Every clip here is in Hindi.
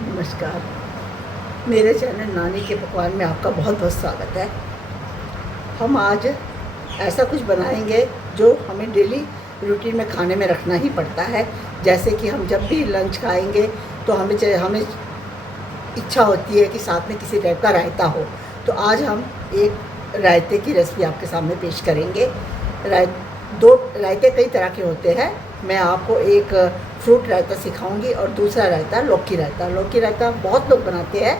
नमस्कार। मेरे चैनल नानी के पकवान में आपका बहुत बहुत स्वागत है। हम आज ऐसा कुछ बनाएंगे जो हमें डेली रूटीन में खाने में रखना ही पड़ता है। जैसे कि हम जब भी लंच खाएंगे तो हमें इच्छा होती है कि साथ में किसी टाइप का रायता हो। तो आज हम एक रायते की रेसिपी आपके सामने पेश करेंगे। दो रायते कई तरह के होते हैं। मैं आपको एक फ्रूट रायता सिखाऊंगी और दूसरा रायता लौकी रायता। लौकी रायता बहुत लोग बनाते हैं,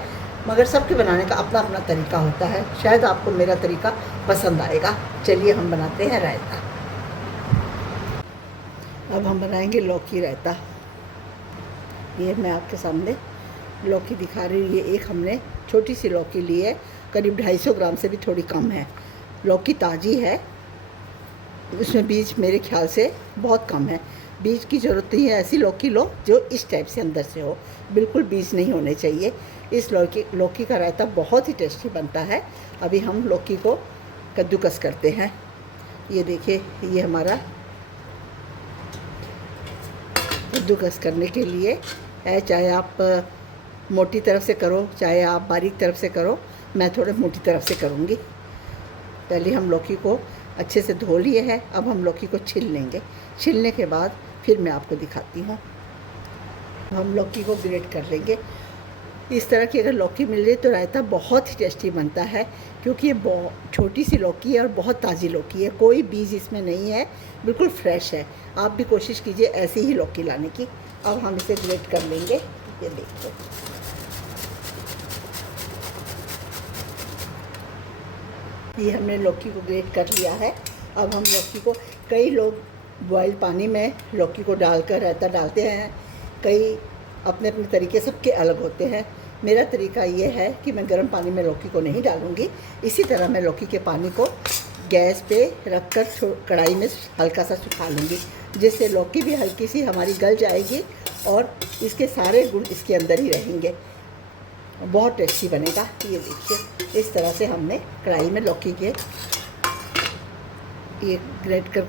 मगर सबके बनाने का अपना अपना तरीका होता है। शायद आपको मेरा तरीका पसंद आएगा। चलिए हम बनाते हैं रायता। अब हम बनाएंगे लौकी रायता। ये मैं आपके सामने लौकी दिखा रही हूँ। ये एक हमने छोटी सी लौकी ली है, करीब 250 ग्राम से भी थोड़ी कम है। लौकी ताज़ी है, उसमें बीज मेरे ख्याल से बहुत कम है। बीज की ज़रूरत नहीं है। ऐसी लौकी लो जो इस टाइप से अंदर से हो, बिल्कुल बीज नहीं होने चाहिए। इस लौकी का रायता बहुत ही टेस्टी बनता है। अभी हम लौकी को कद्दूकस करते हैं। ये देखिए, ये हमारा कद्दूकस करने के लिए है। चाहे आप मोटी तरफ से करो, चाहे आप बारीक तरफ से करो। मैं थोड़ा मोटी तरफ से करूँगी। पहले हम लौकी को अच्छे से धो लिए हैं। अब हम लौकी को छील लेंगे। छीलने के बाद फिर मैं आपको दिखाती हूँ। हम लौकी को ग्रेट कर लेंगे। इस तरह की अगर लौकी मिल जाए तो रायता बहुत ही टेस्टी बनता है, क्योंकि ये बहुत छोटी सी लौकी है और बहुत ताज़ी लौकी है। कोई बीज इसमें नहीं है, बिल्कुल फ्रेश है। आप भी कोशिश कीजिए ऐसी ही लौकी लाने की। अब हम इसे ग्रेट कर लेंगे। ये देखिए, ये हमने लौकी को ग्रेट कर लिया है। अब हम लौकी को, कई लोग बॉयल पानी में लौकी को डालकर रायता डालते हैं। कई अपने अपने तरीके सबके अलग होते हैं। मेरा तरीका ये है कि मैं गर्म पानी में लौकी को नहीं डालूँगी। इसी तरह मैं लौकी के पानी को गैस पे रखकर कढ़ाई में हल्का सा सुखा लूँगी, जिससे लौकी भी हल्की सी हमारी गल जाएगी और इसके सारे गुण इसके अंदर ही रहेंगे। बहुत टेस्टी बनेगा। ये देखिए, इस तरह से हमने कढ़ाई में लौकी के ये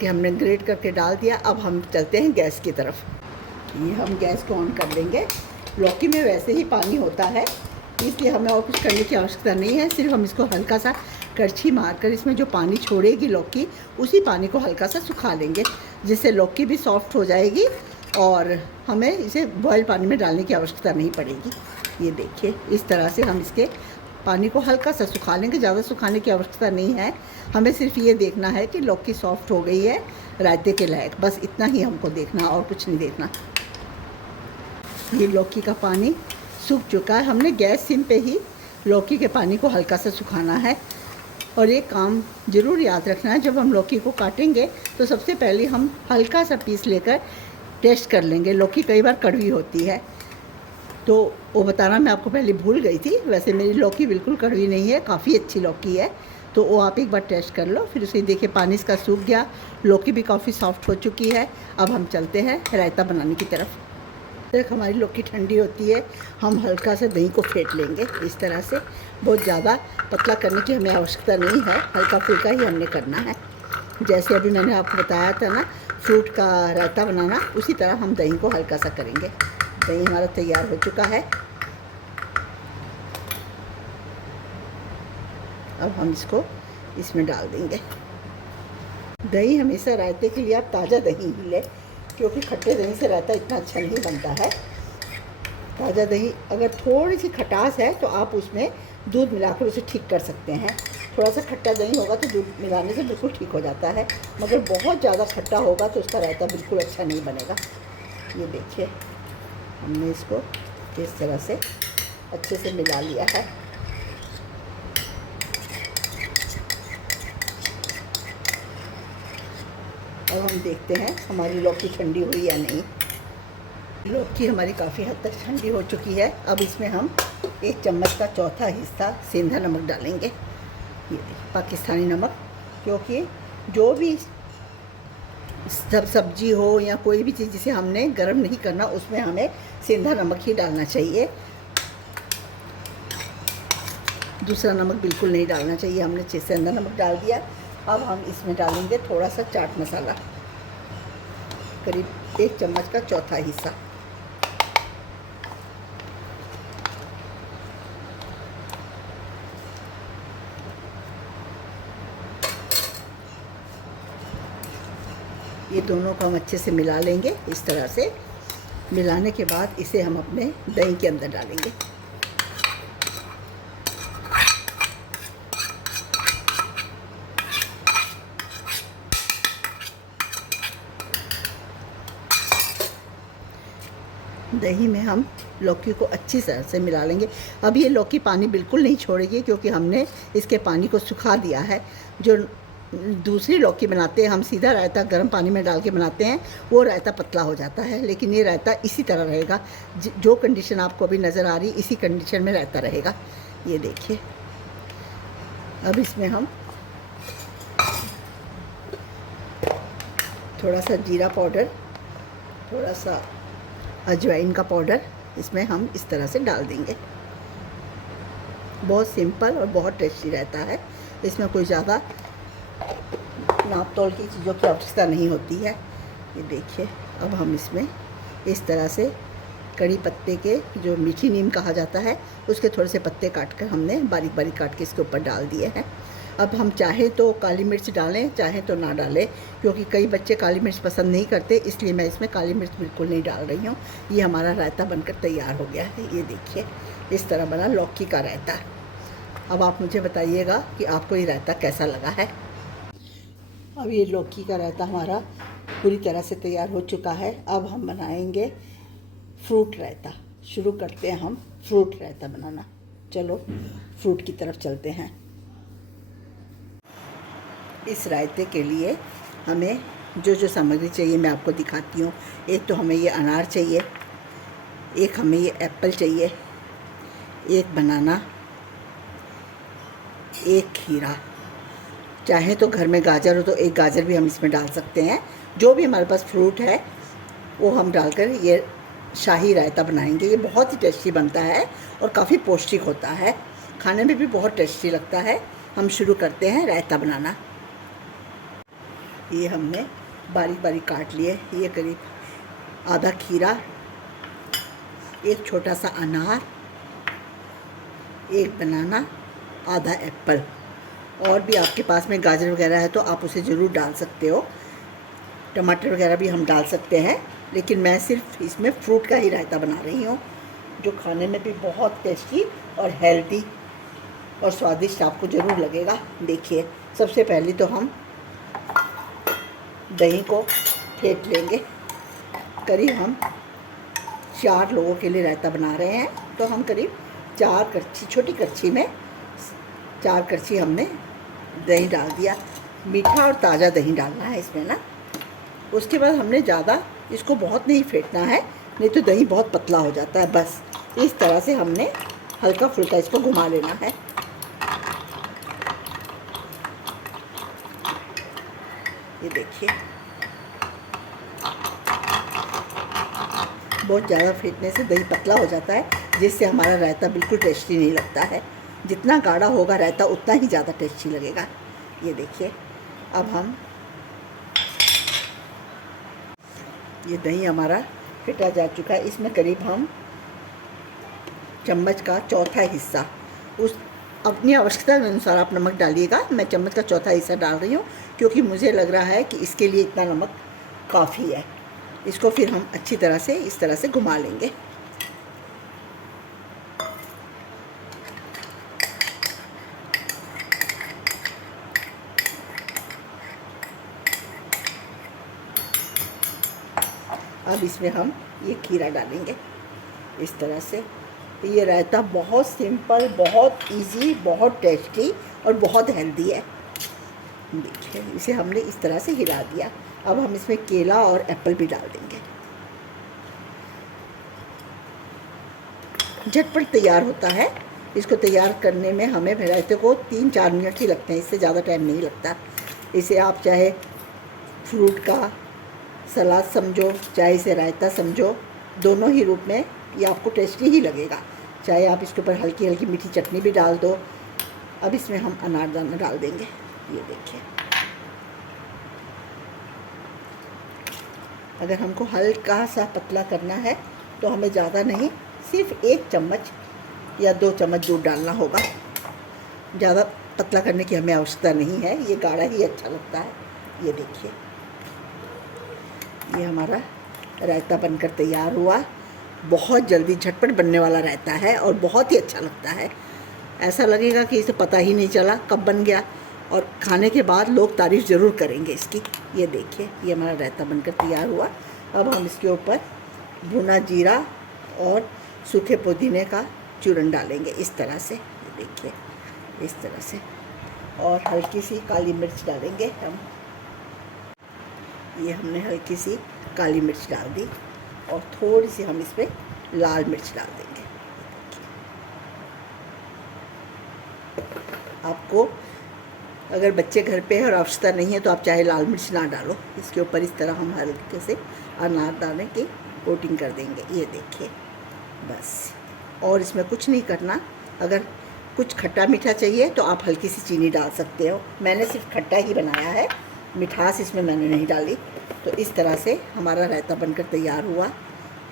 हमने ग्रेट करके डाल दिया। अब हम चलते हैं गैस की तरफ। ये हम गैस को ऑन कर देंगे। लौकी में वैसे ही पानी होता है, इसलिए हमें और कुछ करने की आवश्यकता नहीं है। सिर्फ हम इसको हल्का सा करछी मारकर इसमें जो पानी छोड़ेगी लौकी, उसी पानी को हल्का सा सुखा लेंगे, जिससे लौकी भी सॉफ्ट हो जाएगी और हमें इसे बॉयल पानी में डालने की आवश्यकता नहीं पड़ेगी। ये देखिए, इस तरह से हम इसके पानी को हल्का सा सुखा लेंगे। ज़्यादा सुखाने की आवश्यकता नहीं है। हमें सिर्फ ये देखना है कि लौकी सॉफ्ट हो गई है रायते के लायक। बस इतना ही हमको देखना, और कुछ नहीं देखना। ये लौकी का पानी सूख चुका है। हमने गैस सिम पे ही लौकी के पानी को हल्का सा सुखाना है। और ये काम ज़रूर याद रखना है, जब हम लौकी को काटेंगे तो सबसे पहले हम हल्का सा पीस लेकर टेस्ट कर लेंगे। लौकी कई बार कड़वी होती है, तो वो बताना मैं आपको पहले भूल गई थी। वैसे मेरी लौकी बिल्कुल कड़वी नहीं है, काफ़ी अच्छी लौकी है। तो वो आप एक बार टेस्ट कर लो। फिर उसे देखिए, पानी इसका सूख गया, लौकी भी काफ़ी सॉफ्ट हो चुकी है। अब हम चलते हैं रायता बनाने की तरफ। तक हमारी लौकी ठंडी होती है, हम हल्का सा दही को फेंट लेंगे इस तरह से। बहुत ज़्यादा पतला करने की हमें आवश्यकता नहीं है, हल्का फुल्का ही हमने करना है। जैसे अभी मैंने आपको बताया था ना, फ्रूट का रायता बनाना, उसी तरह हम दही को हल्का सा करेंगे। दही हमारा तैयार हो चुका है। अब हम इसको इसमें डाल देंगे। दही हमेशा रायते के लिए आप ताज़ा दही ही लें, क्योंकि खट्टे दही से रायता इतना अच्छा नहीं बनता है। ताज़ा दही, अगर थोड़ी सी खटास है तो आप उसमें दूध मिलाकर उसे ठीक कर सकते हैं। थोड़ा सा खट्टा दही होगा तो दूध मिलाने से बिल्कुल ठीक हो जाता है, मगर बहुत ज़्यादा खट्टा होगा तो उसका रायता बिल्कुल अच्छा नहीं बनेगा। ये देखिए, हमने इसको इस तरह से अच्छे से मिला लिया है। अब हम देखते हैं हमारी लौकी ठंडी हुई या नहीं। लौकी हमारी काफ़ी हद तक ठंडी हो चुकी है। अब इसमें हम 1 चम्मच का चौथा हिस्सा सेंधा नमक डालेंगे। ये पाकिस्तानी नमक, क्योंकि जो भी सब्जी हो या कोई भी चीज़ जिसे हमने गर्म नहीं करना, उसमें हमें सेंधा नमक ही डालना चाहिए। दूसरा नमक बिल्कुल नहीं डालना चाहिए। हमने सेंधा नमक डाल दिया। अब हम इसमें डालेंगे थोड़ा सा चाट मसाला, करीब 1 चम्मच का चौथा हिस्सा। ये दोनों को हम अच्छे से मिला लेंगे। इस तरह से मिलाने के बाद इसे हम अपने दही के अंदर डालेंगे। दही में हम लौकी को अच्छी तरह से मिला लेंगे। अब ये लौकी पानी बिल्कुल नहीं छोड़ेगी क्योंकि हमने इसके पानी को सुखा दिया है। जो दूसरी लौकी बनाते हैं हम सीधा रायता गर्म पानी में डाल के बनाते हैं, वो रायता पतला हो जाता है, लेकिन ये रायता इसी तरह रहेगा। जो कंडीशन आपको अभी नज़र आ रही इसी कंडीशन में रायता रहेगा। ये देखिए। अब इसमें हम थोड़ा सा जीरा पाउडर, थोड़ा सा अजवाइन का पाउडर इसमें हम इस तरह से डाल देंगे। बहुत सिंपल और बहुत टेस्टी रहता है। इसमें कोई ज़्यादा नाप तोल की चीज़ों की आवश्यकता नहीं होती है। ये देखिए। अब हम इसमें इस तरह से कड़ी पत्ते के, जो मीठी नीम कहा जाता है, उसके थोड़े से पत्ते काट कर हमने बारीक बारीक काट के इसके ऊपर डाल दिए हैं। अब हम चाहें तो काली मिर्च डालें, चाहें तो ना डालें, क्योंकि कई बच्चे काली मिर्च पसंद नहीं करते, इसलिए मैं इसमें काली मिर्च बिल्कुल नहीं डाल रही हूँ। ये हमारा रायता बनकर तैयार हो गया है। ये देखिए, इस तरह बना लौकी का रायता। अब आप मुझे बताइएगा कि आपको ये रायता कैसा लगा है। अब ये लौकी का रायता हमारा पूरी तरह से तैयार हो चुका है। अब हम बनाएंगे फ्रूट रायता। शुरू करते हैं हम फ्रूट रायता बनाना। चलो फ्रूट की तरफ चलते हैं। इस रायते के लिए हमें जो जो सामग्री चाहिए मैं आपको दिखाती हूँ। एक तो हमें ये अनार चाहिए, एक हमें ये एप्पल चाहिए, एक बनाना, एक खीरा। चाहे तो घर में गाजर हो तो एक गाजर भी हम इसमें डाल सकते हैं। जो भी हमारे पास फ्रूट है वो हम डालकर ये शाही रायता बनाएंगे। ये बहुत ही टेस्टी बनता है और काफ़ी पौष्टिक होता है, खाने में भी बहुत टेस्टी लगता है। हम शुरू करते हैं रायता बनाना। ये हमने बारीक बारीक काट लिए। ये करीब आधा खीरा, एक छोटा सा अनार, एक बनाना, आधा एप्पल। और भी आपके पास में गाजर वगैरह है तो आप उसे ज़रूर डाल सकते हो। टमाटर वगैरह भी हम डाल सकते हैं, लेकिन मैं सिर्फ इसमें फ्रूट का ही रायता बना रही हूँ, जो खाने में भी बहुत टेस्टी और हेल्दी और स्वादिष्ट आपको ज़रूर लगेगा। देखिए, सबसे पहले तो हम दही को फेंट लेंगे। करीब हम 4 लोगों के लिए रायता बना रहे हैं, तो हम करीब 4 करछी, छोटी करछी में 4 करछी हमने दही डाल दिया। मीठा और ताज़ा दही डालना है इसमें ना। उसके बाद हमने ज़्यादा इसको बहुत नहीं फेंटना है, नहीं तो दही बहुत पतला हो जाता है। बस इस तरह से हमने हल्का फुल्का इसको घुमा लेना है। ये देखिए, बहुत ज़्यादा फेंटने से दही पतला हो जाता है, जिससे हमारा रायता बिल्कुल टेस्टी नहीं लगता है। जितना गाढ़ा होगा रायता उतना ही ज़्यादा टेस्टी लगेगा। ये देखिए, अब हम ये दही हमारा फेंटा जा चुका है। इसमें करीब हम चम्मच का चौथा हिस्सा, उस अपनी आवश्यकता के अनुसार आप नमक डालिएगा। मैं चम्मच का चौथा हिस्सा डाल रही हूँ, क्योंकि मुझे लग रहा है कि इसके लिए इतना नमक काफ़ी है। इसको फिर हम अच्छी तरह से इस तरह से घुमा लेंगे। अब इसमें हम ये खीरा डालेंगे इस तरह से। ये रायता बहुत सिंपल, बहुत इजी, बहुत टेस्टी और बहुत हेल्दी है। देखिए, इसे हमने इस तरह से हिला दिया। अब हम इसमें केला और एप्पल भी डाल देंगे। झटपट तैयार होता है। इसको तैयार करने में हमें रायते को 3-4 मिनट ही लगते हैं, इससे ज़्यादा टाइम नहीं लगता। इसे आप चाहे फ्रूट का सलाद समझो, चाहे इसे रायता समझो, दोनों ही रूप में ये आपको टेस्टी ही लगेगा। चाहे आप इसके ऊपर हल्की हल्की मीठी चटनी भी डाल दो। अब इसमें हम अनारदाना डाल देंगे। ये देखिए, अगर हमको हल्का सा पतला करना है तो हमें ज़्यादा नहीं, सिर्फ 1 चम्मच या 2 चम्मच दूध डालना होगा। ज़्यादा पतला करने की हमें आवश्यकता नहीं है, ये गाढ़ा ही अच्छा लगता है। ये देखिए, ये हमारा रायता बनकर तैयार हुआ। बहुत जल्दी झटपट बनने वाला रायता है और बहुत ही अच्छा लगता है। ऐसा लगेगा कि इसे पता ही नहीं चला कब बन गया, और खाने के बाद लोग तारीफ़ ज़रूर करेंगे इसकी। ये देखिए, ये हमारा रायता बनकर तैयार हुआ। अब हम इसके ऊपर भुना जीरा और सूखे पुदीने का चूरन डालेंगे इस तरह से। ये देखिए, इस तरह से, और हल्की सी काली मिर्च डालेंगे हम। ये हमने हल्की सी काली मिर्च डाल दी और थोड़ी सी हम इस पर लाल मिर्च डाल देंगे। आपको अगर बच्चे घर पे है और आवश्यकता नहीं है तो आप चाहे लाल मिर्च ना डालो। इसके ऊपर इस तरह हम हल्के से अनारदाने की कोटिंग कर देंगे। ये देखिए, बस। और इसमें कुछ नहीं करना। अगर कुछ खट्टा मीठा चाहिए तो आप हल्की सी चीनी डाल सकते हो। मैंने सिर्फ खट्टा ही बनाया है, मिठास इसमें मैंने नहीं डाली। तो इस तरह से हमारा रायता बनकर तैयार हुआ।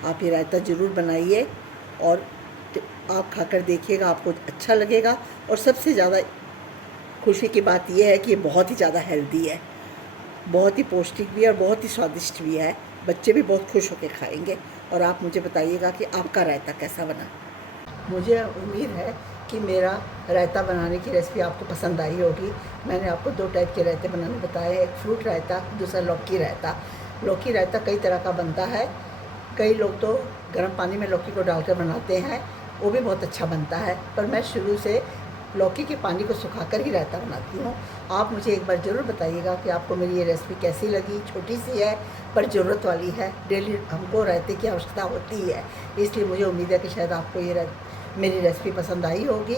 आप ये रायता ज़रूर बनाइए और आप खाकर देखिएगा, आपको अच्छा लगेगा। और सबसे ज़्यादा खुशी की बात यह है कि ये बहुत ही ज़्यादा हेल्दी है, बहुत ही पौष्टिक भी है और बहुत ही स्वादिष्ट भी है। बच्चे भी बहुत खुश होकर खाएंगे। और आप मुझे बताइएगा कि आपका रायता कैसा बना। मुझे उम्मीद है कि मेरा रायता बनाने की रेसिपी आपको पसंद आई होगी। मैंने आपको 2 टाइप के रायते बनाने बताए हैं, एक फ्रूट रायता, दूसरा लौकी रायता। लौकी रायता कई तरह का बनता है। कई लोग तो गर्म पानी में लौकी को डालकर बनाते हैं, वो भी बहुत अच्छा बनता है। पर मैं शुरू से लौकी के पानी को सुखाकर ही रायता बनाती हूँ। आप मुझे एक बार ज़रूर बताइएगा कि आपको मेरी ये रेसिपी कैसी लगी। छोटी सी है पर ज़रूरत वाली है। डेली हमको रायते की आवश्यकता होती है, इसलिए मुझे उम्मीद है कि शायद आपको ये मेरी रेसिपी पसंद आई होगी।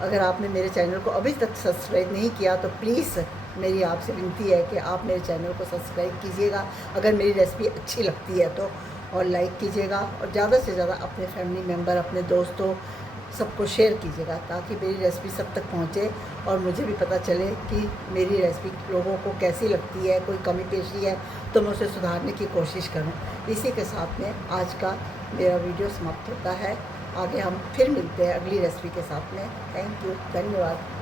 अगर आपने मेरे चैनल को अभी तक सब्सक्राइब नहीं किया तो प्लीज़ मेरी आपसे विनती है कि आप मेरे चैनल को सब्सक्राइब कीजिएगा अगर मेरी रेसिपी अच्छी लगती है तो, और लाइक कीजिएगा, और ज़्यादा से ज़्यादा अपने फैमिली मेम्बर, अपने दोस्तों, सबको शेयर कीजिएगा ताकि मेरी रेसिपी सब तक पहुंचे और मुझे भी पता चले कि मेरी रेसिपी लोगों को कैसी लगती है। कोई कमी पेशी है तो मैं उसे सुधारने की कोशिश करूं। इसी के साथ में आज का मेरा वीडियो समाप्त होता है। आगे हम फिर मिलते हैं अगली रेसिपी के साथ में। थैंक यू, धन्यवाद।